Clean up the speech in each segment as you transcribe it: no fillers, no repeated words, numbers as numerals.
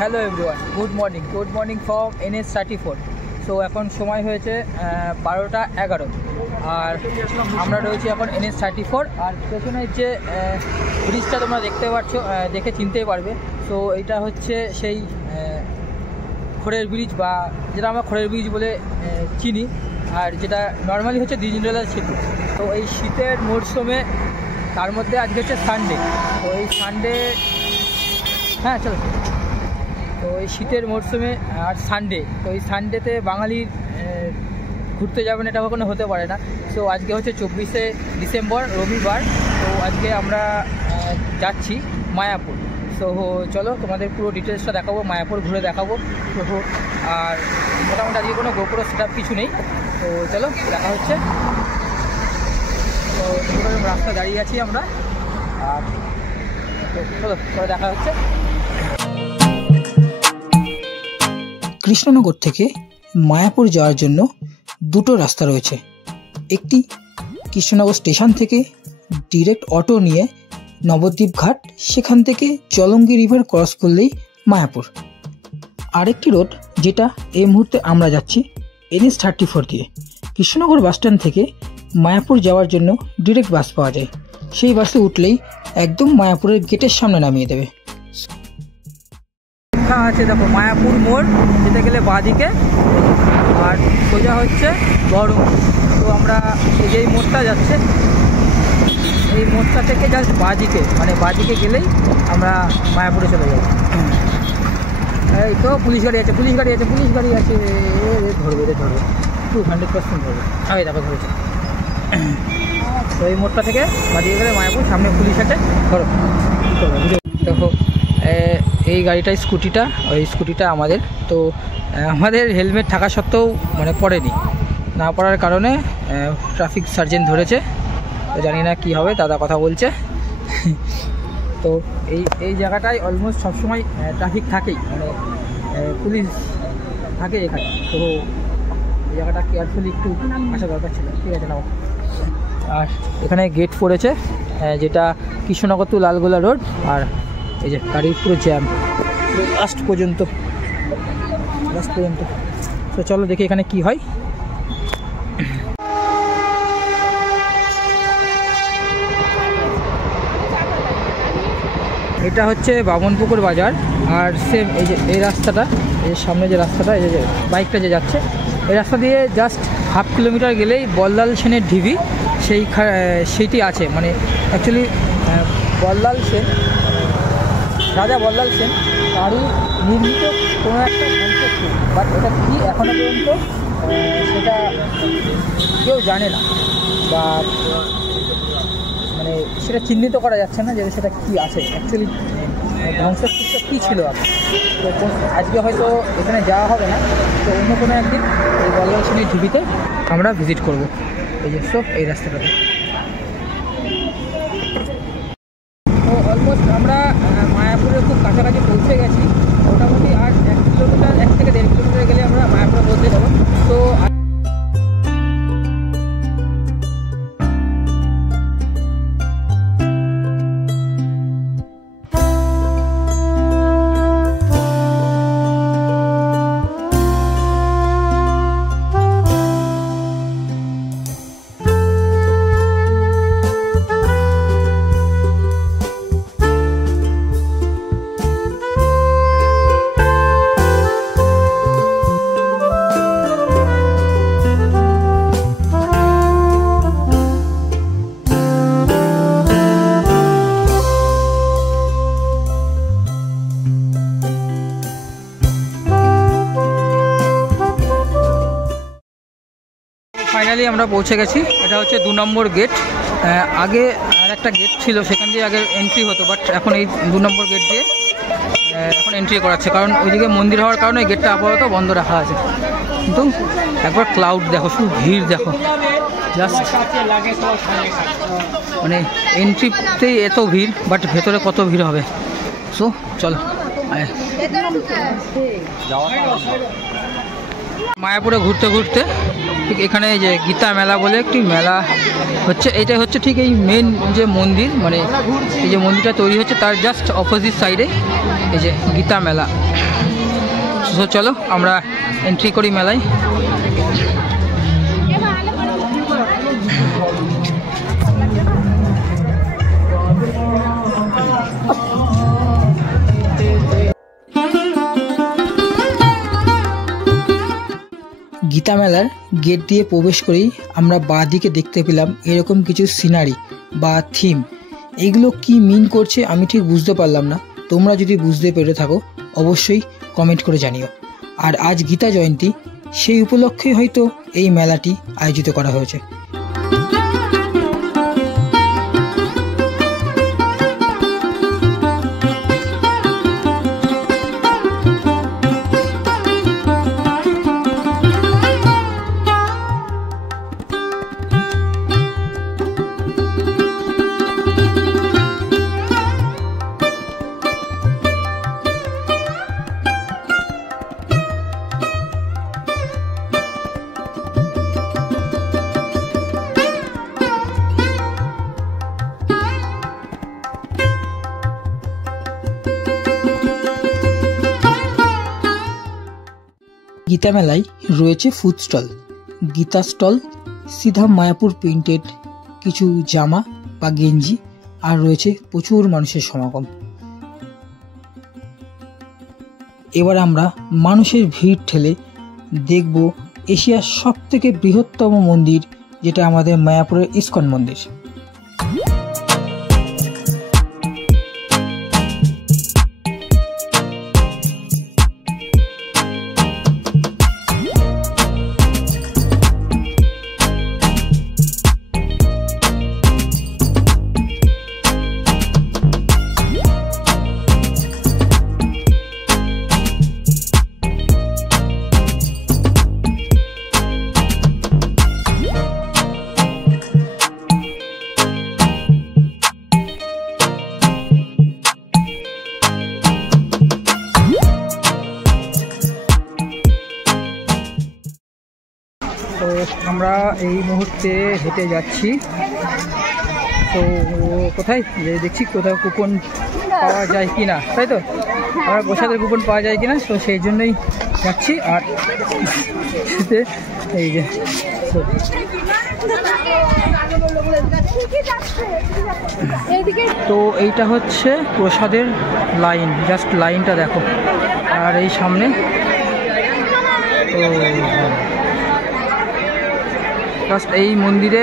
Hello everyone, good morning from NH34। So এখন সময় হয়েছে 12টা 11 আর আমরা রয়েছি এখন NH34। আর পেছনের যে ব্রিজটা তোমরা দেখতে পাচ্ছ, দেখে চিনতেই পারবে। সো এইটা হচ্ছে সেই খড়ের ব্রিজ, বা যেটা আমরা খড়ের ব্রিজ বলে চিনি, আর যেটা নর্মালি হচ্ছে দিনজলা সেতু। তো এই শীতের মরশুমে, তার মধ্যে আজকে হচ্ছে সানডে। তো এই সানডে, হ্যাঁ চলো, তো এই শীতের মরশুমে আর সানডে, তো এই সানডেতে বাঙালির ঘুরতে যাবেন এটা কখনো হতে পারে না। সো আজকে হচ্ছে 24শে ডিসেম্বর, রবিবার। তো আজকে আমরা যাচ্ছি মায়াপুর। সো চলো তোমাদের পুরো ডিটেলসটা দেখাবো, মায়াপুর ঘুরে দেখাবো। তো আর মোটামুটি আজকে কোনো গোপুরো সেটআপ কিছু নেই। তো চলো দেখা হচ্ছে। তো রাস্তা দাঁড়িয়ে আছি আমরা, আর চলো পরে দেখা হচ্ছে। কৃষ্ণনগর থেকে মায়াপুর যাওয়ার জন্য দুটো রাস্তা রয়েছে। একটি কৃষ্ণনগর স্টেশন থেকে ডিরেক্ট অটো নিয়ে নবদ্বীপ ঘাট, সেখান থেকে চলঙ্গি রিভার ক্রস করলেই মায়াপুর। আরেকটি রোড, যেটা এই মুহূর্তে আমরা যাচ্ছি NH34 দিয়ে। কৃষ্ণনগর বাসস্ট্যান্ড থেকে মায়াপুর যাওয়ার জন্য ডিরেক্ট বাস পাওয়া যায়। সেই বাসে উঠলেই একদম মায়াপুরের গেটের সামনে নামিয়ে দেবে। আছে দেখো, মায়াপুর মোড় যেতে গেলে বাঁদিকে, আর সোজা হচ্ছে বহরমপুর। তো আমরা এই মোড়টা যাচ্ছে, এই মোড়টা থেকে জাস্ট বাঁদিকে, মানে বাঁদিকে গেলেই আমরা মায়াপুরে চলে যাব। এই তো পুলিশ গাড়ি আছে, পুলিশ গাড়ি আছে, ধরবে 200% ধরবে। আমি দেখো ধরেছে। তো এই মোড়টা থেকে বাঁদিকে গেলে মায়াপুর, সামনে পুলিশ আছে, ধরো। দেখো এই গাড়িটা স্কুটিটা, ওই স্কুটিটা আমাদের। তো আমাদের হেলমেট থাকা সত্ত্বেও মানে পড়েনি, না পড়ার কারণে ট্রাফিক সার্জেন্ট ধরেছে। তো জানি না কী হবে, দাদা কথা বলছে। তো এই জায়গাটায় অলমোস্ট সবসময় ট্রাফিক থাকেই, মানে পুলিশ থাকে এখানে। তো এই জায়গাটা কেয়ারফুলি একটু আসা দরকার ছিল। ঠিক আছে নাও। আর এখানে গেট পড়েছে, যেটা কৃষ্ণনগর টু লালগোলা রোড। আর এই যে গাড়ির পুরো জ্যাম লাস্ট পর্যন্ত। তো চলো দেখি এখানে কি হয়। এটা হচ্ছে বামনপুকুর বাজার। আর সেম এই যে এই রাস্তাটা, এই সামনে যে রাস্তাটা, এই যে বাইকটা যে যাচ্ছে, এই রাস্তা দিয়ে জাস্ট হাফ কিলোমিটার গেলেই বল্লাল সেনের ঢিবি সেইটি আছে। মানে অ্যাকচুয়ালি বল্লাল সেন, রাজা বল্লাল সেন, তারই নির্মিত কোনো একটা ধ্বংসস্তূপ, বাট এটা কী এখনও পর্যন্ত সেটা কেউ জানে না, বা মানে সেটা চিহ্নিত করা যাচ্ছে না যে সেটা কী আছে অ্যাকচুয়ালি, ধ্বংসস্তূপটা কী ছিল আগে। তো আজকে হয়তো এখানে যাওয়া হবে না, তো অন্য কোনো একদিন এই বল্লাল সেনের ঢিবিতে আমরা ভিজিট করব। এই যে সব এই রাস্তাটাতে। তো অলমোস্ট আমরা মায়াপুরের খুব কাছাকাছি পৌঁছে গেছি। মোটামুটি আর 1 কিলোমিটার, 1 থেকে 1.5 কিলোমিটার গেলে আমরা মায়াপুরে পৌঁছে যাবো। তো ফাইনালি আমরা পৌঁছে গেছি। এটা হচ্ছে 2 নম্বর গেট। আগে আর একটা গেট ছিল, সেখান দিয়ে আগে এন্ট্রি হতো, বাট এখন এই 2 নম্বর গেট দিয়ে এখন এন্ট্রি করাচ্ছে, কারণ ওইদিকে মন্দির হওয়ার কারণে এই গেটটা আপাতত বন্ধ রাখা আছে। কিন্তু একবার ক্লাউড দেখো, শুধু ভিড় দেখো, জাস্ট মানে এন্ট্রিতেই এত ভিড়, বাট ভেতরে কত ভিড় হবে। সো চলো মায়াপুরে ঘুরতে ঘুরতে ঠিক এখানে যে গীতা মেলা বলে একটি মেলা হচ্ছে, এইটাই হচ্ছে ঠিক এই মেন যে মন্দির, মানে এই যে মন্দিরটা তৈরি হচ্ছে তার জাস্ট অপোজিট সাইডে এই যে গীতা মেলা। তো চলো আমরা এন্ট্রি করি মেলায়। গীতা মেলার গেট দিয়ে প্রবেশ করেই আমরা বাঁ দিকে দেখতে পেলাম এরকম কিছু সিনারি বা থিম। এগুলো কি মিন করছে আমি ঠিক বুঝতে পারলাম না, তোমরা যদি বুঝতে পেরে থাকো অবশ্যই কমেন্ট করে জানিও। আর আজ গীতা জয়ন্তী, সেই উপলক্ষে হয়তো এই মেলাটি আয়োজিত করা হয়েছে। গীতা মেলায় রয়েছে ফুড স্টল, গীতা স্টল, সিধা মায়াপুর প্রিন্টেড কিছু জামা বা গেঞ্জি, আর রয়েছে প্রচুর মানুষের সমাগম। এবার আমরা মানুষের ভিড় ঠেলে দেখব এশিয়ার সবথেকে বৃহত্তম মন্দির, যেটা আমাদের মায়াপুরের ইস্কন মন্দির। তো আমরা এই মুহূর্তে হেঁটে যাচ্ছি, তো কোথায় যে দেখছি কোথাও কুপন পাওয়া যায় কি না, তাই তো আমরা প্রসাদের কুপন পাওয়া যায় কি না, তো সেই জন্যই যাচ্ছি। আর এই যে তো এইটা হচ্ছে প্রসাদের লাইন, জাস্ট লাইনটা দেখো। আর এই সামনে তো জাস্ট এই মন্দিরে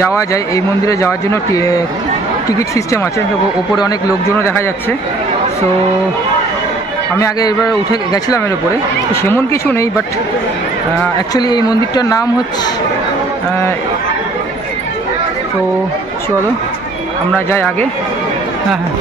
যাওয়া যায়, এই মন্দিরে যাওয়ার জন্য টিকিট সিস্টেম আছে, ওপরে অনেক লোকজনও দেখা যাচ্ছে। সো আমি আগে এবার উঠে গেছিলাম এর উপরে, তো সেমন কিছু নেই, বাট অ্যাকচুয়ালি এই মন্দিরটার নাম হচ্ছে, তো চলো আমরা যাই আগে। হ্যাঁ হ্যাঁ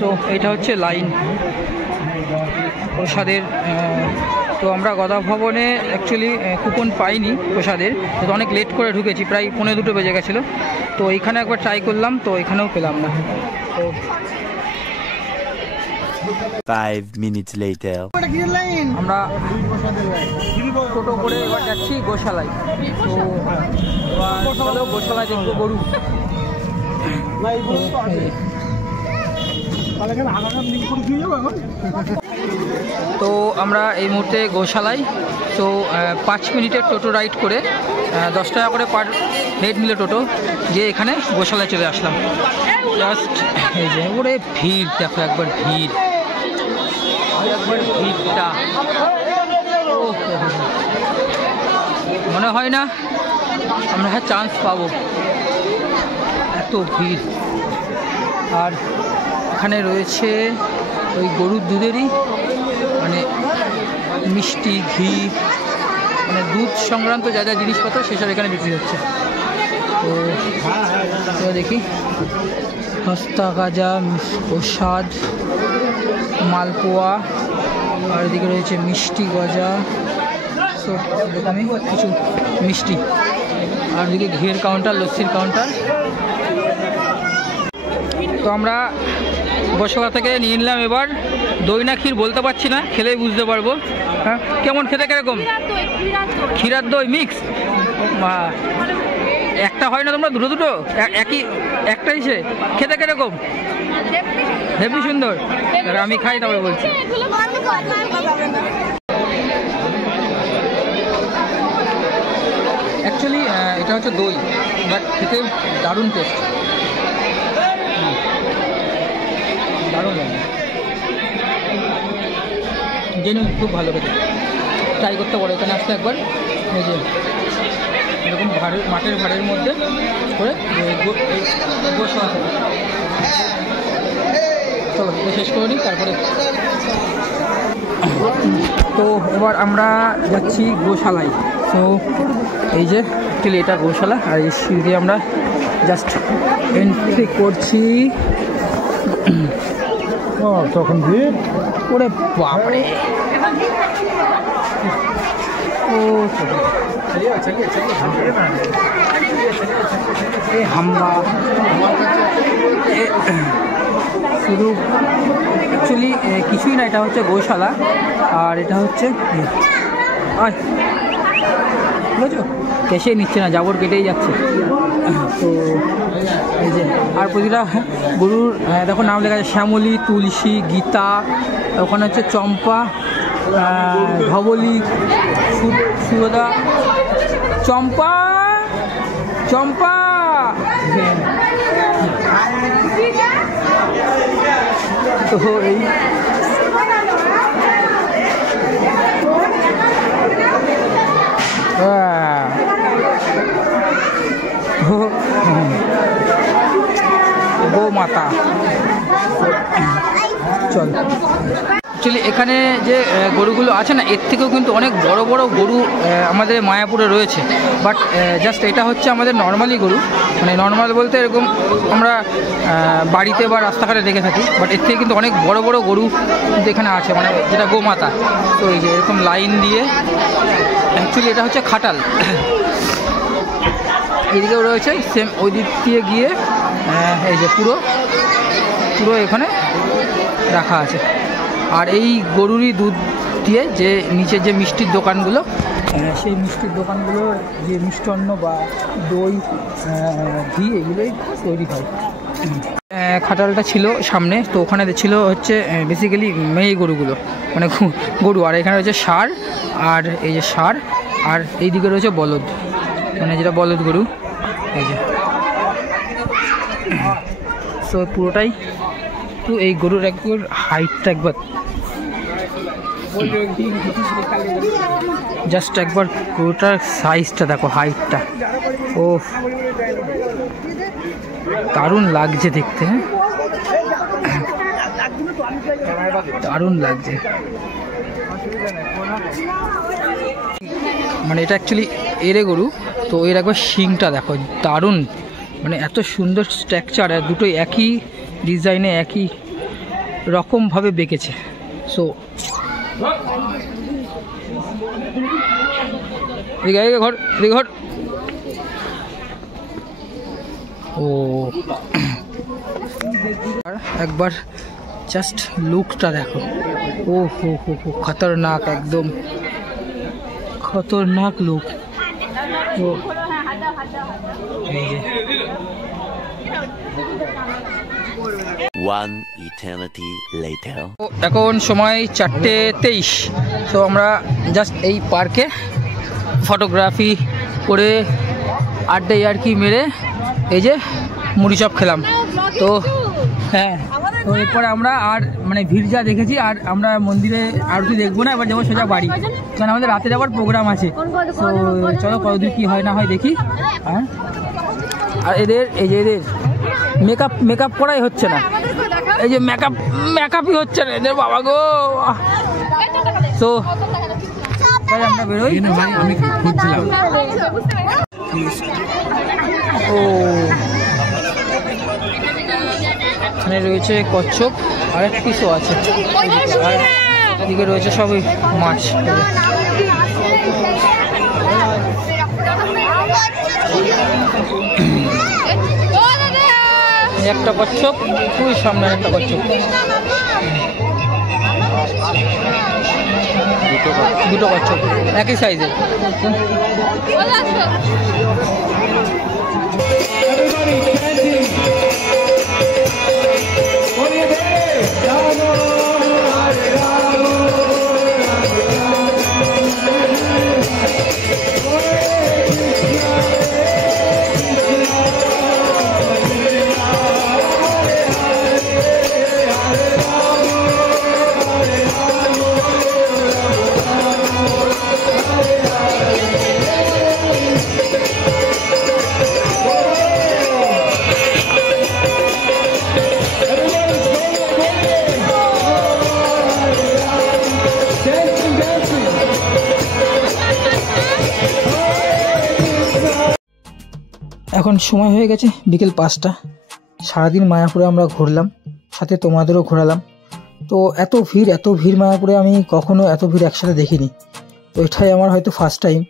তো এটা হচ্ছে লাইন প্রসাদের। তো আমরা গদা ভবনে অ্যাকচুয়ালি কুপন পাইনি প্রসাদের, তো অনেক লেট করে ঢুকেছি, প্রায় 1:45 বেজে গেছিলো। তো এইখানে একবার ট্রাই করলাম, তো এখানেও পেলাম না। তো 5 minutes later আমরা টোটো করে এবার যাচ্ছি গোশালায়। তো এবার চলো গোশালায় দেখবো গরু। তো আমরা এই মুহূর্তে গোশালায়, তো 5 মিনিটের টোটো রাইড করে 10 টাকা করে পার হেড নিল টোটো, যে এখানে গোশালায় চলে আসলাম। জাস্ট এই যে ওরে ভিড় দেখো, একবার ভিড়টা মনে হয় না আমরা চান্স পাবো, এত ভিড়। আর এখানে রয়েছে ওই গরুর দুধেরই মানে মিষ্টি, ঘি, মানে দুধ সংক্রান্ত যা যা জিনিসপত্র সেসব এখানে বিক্রি হচ্ছে। তো দেখি খস্তা, গাজা, প্রসাদ, মালপোয়া, আর এদিকে রয়েছে মিষ্টি গজা, সব এরকমই কিছু মিষ্টি। আর এদিকে ঘিয়ের কাউন্টার, লস্যির কাউন্টার। তো আমরা গোশালা থেকে নিয়ে নিলাম এবার দই না ক্ষীর বলতে পারছি না, খেলেই বুঝতে পারবো। হ্যাঁ, কেমন খেতে, কিরকম? ক্ষীরার দই মিক্স। একটা হয় না তোমরা, দুটো দুটো একই একটা হিসে খেতে কিরকম? হেবি সুন্দর। আমি খাই তারপরে বলছি। অ্যাকচুয়ালি এটা হচ্ছে দই, বাট খেতে দারুণ টেস্ট, দারুণ লাগে, জেনুইন খুব ভালো খেতে। ট্রাই করতে পারো এখানে আসতে একবার। এই যে এরকম মাঠের ভাড়ের মধ্যে করে গোশালা থাকে। চলো শেষ করে নিই তারপরে। তো এবার আমরা যাচ্ছি গোশালায়। তো এই যে অ্যাকচুয়ালি এটা গোশালা, আর এই সিঁড়ি দিয়ে আমরা জাস্ট এন্ট্রি করছি। তখন ওরে বাপরে, ও হাম্বা শুধু অ্যাকচুয়ালি কিছুই না, এটা হচ্ছে গোশালা। আর এটা হচ্ছে বুঝেছো, কেসে নিচ্ছে না, জাবর কেটেই যাচ্ছে। তো এই যে আর প্রতিটা গরুর দেখো নাম লেখা আছে, শ্যামলী, তুলসী, গীতা, ওখানে হচ্ছে চম্পা, ধবলি, সুরদা, চম্পা চম্পা। তো এই গো মাতা। চল, অ্যাকচুয়ালি এখানে যে গরুগুলো আছে না, এর থেকেও কিন্তু অনেক বড় বড় গরু আমাদের মায়াপুরে রয়েছে। বাট জাস্ট এটা হচ্ছে আমাদের নর্মালি গরু, মানে নর্মাল বলতে এরকম আমরা বাড়িতে বা রাস্তাঘাটে দেখে থাকি। বাট এর থেকে কিন্তু অনেক বড় বড় গরু কিন্তু এখানে আছে, মানে যেটা গোমাতা। তো এই যে এরকম লাইন দিয়ে, অ্যাকচুয়ালি এটা হচ্ছে খাটাল। এইদিকেও রয়েছে সেম, ওই দিক দিয়ে গিয়ে এই যে পুরো এখানে রাখা আছে। আর এই গরুরই দুধ দিয়ে যে নিচের যে মিষ্টির দোকানগুলো, সেই মিষ্টির দোকানগুলো যে মিষ্টান্ন বা দই, ঘি, এগুলোই তৈরি হয়। খাটালটা ছিল সামনে, তো ওখানে ছিল হচ্ছে বেসিক্যালি মেয়ে গরুগুলো, মানে গরু। আর এখানে রয়েছে ষাঁড়, আর এই যে ষাঁড়, আর এই দিকে রয়েছে বলদ, মানে যেটা বলদ গরু। এই যে সো পুরোটাই তো এই গরুর একবার হাইটটা একবার জাস্ট একবার গরুটার সাইজটা দেখো, হাইটটা, ও দারুণ লাগছে দেখতে। হ্যাঁ, দারুণ লাগছে। মানে এটা অ্যাকচুয়ালি এরে গরু, তো এর একবার শিংটা দেখো, দারুণ, মানে এত সুন্দর স্ট্রাকচার, আর দুটোই একই ডিজাইনে একই রকমভাবে বেঁকেছে। সো ঘর ঘর ও একবার জাস্ট লুকটা দেখো, ও হো হো হো, খতরনাক, একদম খতরনাক লুক। তো এই যে One eternity later. এখন সময় 4:23। তো আমরা জাস্ট এই পার্কে ফটোগ্রাফি করে আড্ডায় আর কি মেরে এই যে মুড়ি চপ খেলাম। তো হ্যাঁ, তো এরপরে আমরা আর মানে ভিড় যা দেখেছি, আর আমরা মন্দিরে আরতি দেখবো না, এবার যাবো সোজা বাড়ি, কারণ আমাদের রাতে যাওয়ার প্রোগ্রাম আছে। তো চলো কতদূর কী হয় না হয় দেখি। হ্যাঁ, আর এদের এই যে এদের মেকআপ করাই হচ্ছে না, এই যে মেকআপই হচ্ছে না এদের, বাবা গো। তো আমরা বেরোই। আমি খুঁজছিলাম, ও এখানে রয়েছে কচ্ছপ, আর এক পিসও আছে, আর এদিকে রয়েছে সবই মাছ। একটা কচ্ছপ, খুবই সামনে একটা কচ্ছপ। দুটো কচ্ছপ একই সাইজের। এখন সময় হয়ে গেছে বিকেল 5টা। সারাদিন মায়াপুরে আমরা ঘুরলাম, সাথে তোমাদেরও ঘোরালাম। তো এত ভিড় মায়াপুরে আমি কখনো এত ভিড় একসাথে দেখিনি। তো এটাই আমার হয়তো ফার্স্ট টাইম।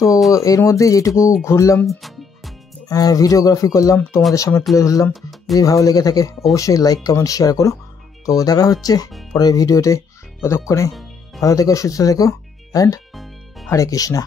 তো এর মধ্যে যেটুকু ঘুরলাম, ভিডিওগ্রাফি করলাম, তোমাদের সামনে তুলে ধরলাম। যদি ভালো লেগে থাকে অবশ্যই লাইক কমেন্ট শেয়ার করো। তো দেখা হচ্ছে পরের ভিডিওতে। ততক্ষণে ভালো থেকো, সুস্থ থেকো, অ্যান্ড হরে কৃষ্ণা।